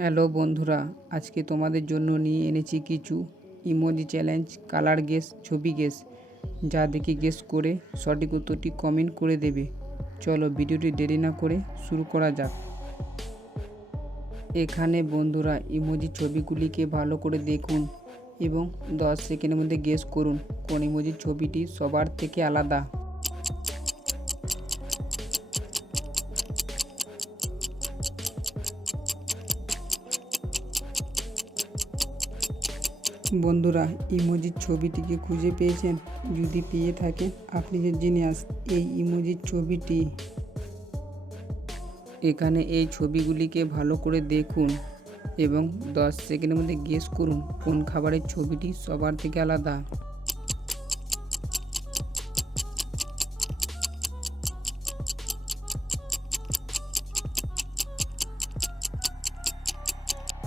Hello বন্ধুরা, আজকে তোমাদের জন্য নিয়ে এনেছি কিছু ইমোজি চ্যালেঞ্জ, কালার গেস, ছবি গেস। যা দেখে গেস করে সঠিক উত্তরটি কমেন্ট করে দেবে। চলো ভিডিওটি দেরি না করে শুরু করা যাক। এখানে বন্ধুরা ইমোজি ছবিগুলিকে ভালো করে দেখুন এবং 10 সেকেন্ডের মধ্যে গেস করুন কোন ইমোজির ছবিটি সবার থেকে আলাদা। বন্ধুরা, ইমোজির ছবিটিকে খুঁজে পেয়েছেন? যদি পেয়ে থাকেন আপনি যে জিনিয়াস। এই ইমোজির ছবিটি। এখানে এই ছবিগুলিকে ভালো করে দেখুন এবং 10 সেকেন্ডের মধ্যে গেস করুন কোন খাবারের ছবিটি সবার থেকে আলাদা।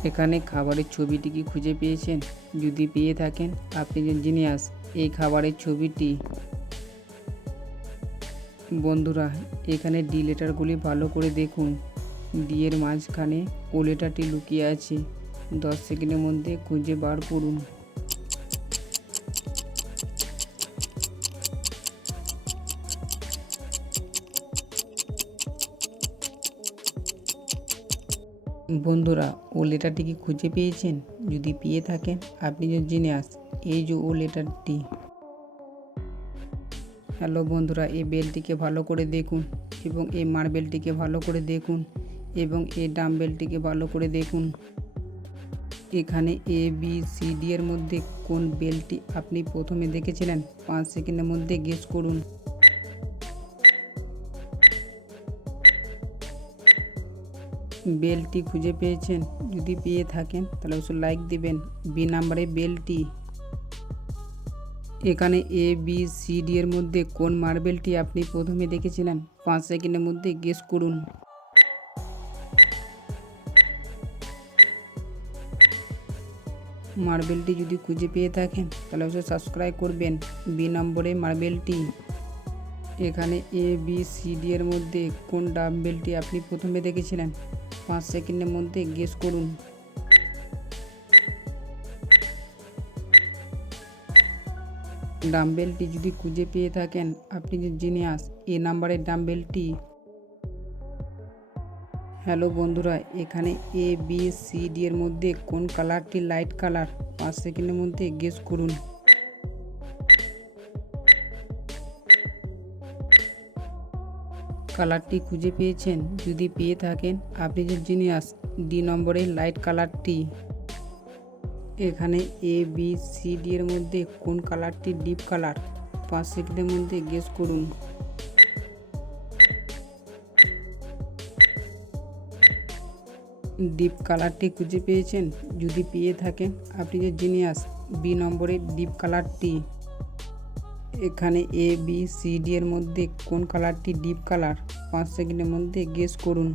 এখানে খাবারের ছবিটি কি খুঁজে পেয়েছেন? যদি পেয়ে থাকেন আপনি যে জিনিয়াস। এই খাবারের ছবিটি। বন্ধুরা, এখানে ডি লেটারগুলি ভালো করে দেখুন। ডি এর মাঝখানে ও লেটারটি লুকিয়ে আছে। 10 সেকেন্ডের মধ্যে খুঁজে বার করুন। বন্ধুরা, ও লেটারটি কি খুঁজে পেয়েছেন? যদি পেয়ে থাকেন আপনি যে জিনিয়াস। এই যে ও লেটারটি। হ্যালো বন্ধুরা, এই বেলটিকে ভালো করে দেখুন এবং এই মার্বেলটিকে ভালো করে দেখুন এবং এই ডাম্বেলটিকে ভালো করে দেখুন। এখানে এ বি সি ডি এর মধ্যে কোন বেলটি আপনি প্রথমে দেখেছিলেন? 5 সেকেন্ডের মধ্যে গেস করুন। বেলটি খুঁজে পেয়েছেন? যদি পেয়ে থাকেন তাহলে অবশ্যই লাইক দিবেন। বি নাম্বারে বেলটি। এখানে এ বি সি ডি এর মধ্যে কোন মার্বেলটি আপনি প্রথমে দেখেছিলেন? 5 সেকেন্ডের মধ্যে গেস করুন। মার্বেলটি যদি খুঁজে পেয়ে থাকেন তাহলে অবশ্যই সাবস্ক্রাইব করবেন। বি নম্বরে মার্বেলটি। এখানে এ বি সি ডি এর মধ্যে কোন ডাম্বেলটি আপনি প্রথমে দেখেছিলেন? 5 সেকেন্ডের মধ্যে গেস করুন। ডাম্বেলটি যদি খুঁজে পেয়ে থাকেন আপনি যে জিনিয়াস। এ নাম্বারের ডাম্বেলটি। হ্যালো বন্ধুরা, এখানে এ বি সি ডি এর মধ্যে কোন কালারটি লাইট কালার? 5 সেকেন্ডের মধ্যে গেস করুন। কালারটি খুঁজে পেয়েছেন? যদি পেয়ে থাকেন আপনি যে জিনিয়াস। ডি নম্বরে লাইট কালারটি। এখানে এ বি সি ডি এর মধ্যে কোন কালারটি ডিপ কালার? 5 সেকেন্ডের মধ্যে গেস করুন। ডিপ কালারটি খুঁজে পেয়েছেন? যদি পেয়ে থাকেন আপনি যে জিনিয়াস। বি নম্বরে ডিপ কালারটি। এখানে এ বি সি ডি এর মধ্যে কোন কালারটি ডিপ কালার? 5 সেকেন্ডের মধ্যে গেস করুন।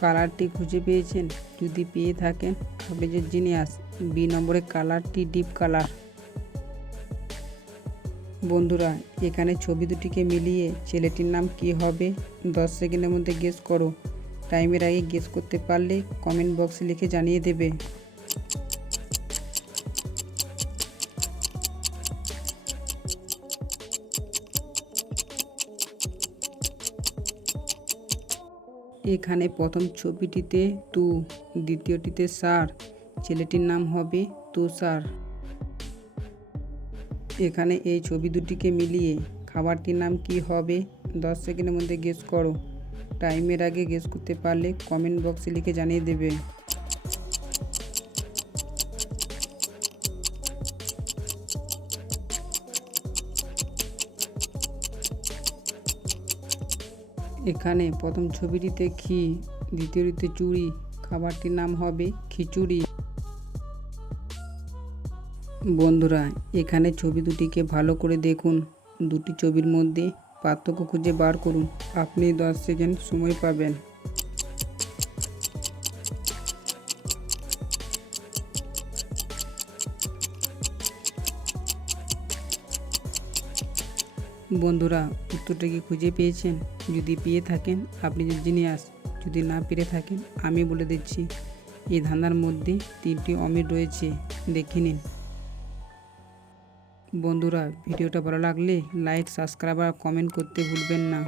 কালারটি খুঁজে পেয়েছেন? যদি পেয়ে থাকেন আপনি যে জিনিয়াস। বি নম্বরে কালারটি ডিপ কালার। বন্ধুরা, এখানে ছবি দুটিকে মিলিয়ে ছেলেটির নাম কি হবে? 10 সেকেন্ডের মধ্যে গেস করো। টাইমের আগে গেস করতে পারলে কমেন্ট বক্সে লিখে জানিয়ে দেবে। এখানে প্রথম ছবিটিতে তু, দ্বিতীয়টিতে স্যার। ছেলেটির নাম হবে তুষার। এখানে এই ছবি দুটিকে মিলিয়ে খাবারটির নাম কি হবে? 10 সেকেন্ডের মধ্যে গেস করো। টাইমের আগে গেস করতে পারলে কমেন্ট বক্সে লিখে জানিয়ে দেবে। এখানে প্রথম ছবিটিতে ঘি, দ্বিতীয়টিতে চুড়ি। খাবারটির নাম হবে খিচুড়ি। বন্ধুরা, এখানে ছবি দুটিকে ভালো করে দেখুন। দুটি ছবির মধ্যে পার্থক্য খুঁজে বার করুন। আপনি 10 সেকেন্ড সময় পাবেন। বন্ধুরা, উত্তরটা কি খুঁজে পেয়েছেন? যদি পেয়ে থাকেন আপনি যে জিনিয়াস, যদি না পেরে থাকেন আমি বলে দিচ্ছি এই ধাঁধার মধ্যে 3টি অমিল রয়েছে, দেখে নিন। বন্ধুরা, ভিডিওটা ভালো লাগলে লাইক, সাবস্ক্রাইব আর কমেন্ট করতে ভুলবেন না।